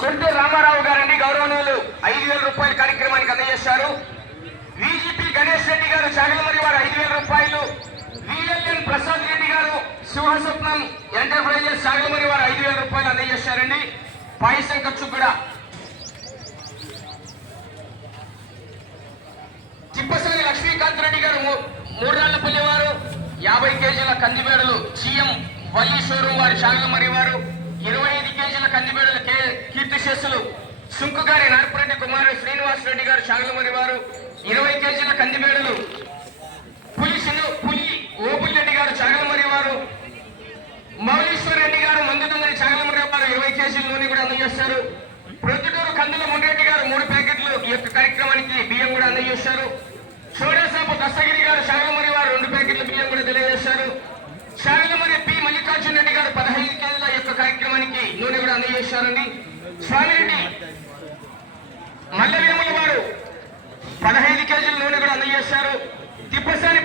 కొంటే రామారావు గారండి గౌరవనీయులు. ఐదు వేల రూపాయల కార్యక్రమానికి అందజేశారు. విజిపి గణేష్ రెడ్డి గారు చాగలమరి వారు ఐదు వేల రూపాయలు. విఎల్ఎన్ ప్రసాద్ రెడ్డి గారు సింహస్వప్నం ఎంటర్ప్రైజెస్ చాగలమరి వారు ఐదు వేల రూపాయలు అందజేశారండి. పాయసం ఖర్చు కూడా. తిప్పసాని లక్ష్మీకాంత్ రెడ్డి గారు మూ- మూడ్రాళ్ళపల్లి వారు యాభై కేజీల కందిబేడలు సీఎం వల్లి షోరూం వారి శాగలమరి వారు ఇరవై ఐదు కేజీల కందిబేడలు గారి నార్పరెడ్డి కుమారుడు శ్రీనివాస్ రెడ్డి గారు శాగలమరి వారు ఇరవై కేజీల కందిబేడలు పులి సిను పులి ఓబుల్రెడ్డి గారు చాగలమరి వారు మౌలీశ్వర్ రెడ్డి గారు మందుతుందని చాగలమరి వారు ఇరవై కేజీల నూనె కూడా అందజేస్తారు ప్రొద్దుటూరు కందుల మున్రెడ్డి గారు మూడు ప్యాకెట్లు ఈ యొక్క కార్యక్రమానికి బియ్యం కూడా అందజేశారు. చోడసాపు దస్తగిరి గారు శాగలమరి వారు రెండు ప్యాకెట్ల బియ్యం కూడా తెలియజేశారు. శాగలమరి పి మల్లికార్జున రెడ్డి గారు పదహైదు కేజీల యొక్క కార్యక్రమానికి నూనె కూడా అందజేశారండి. స్వామిరెడ్డి కేజీల నూనె కూడా అందజేశారు. తిప్పసాని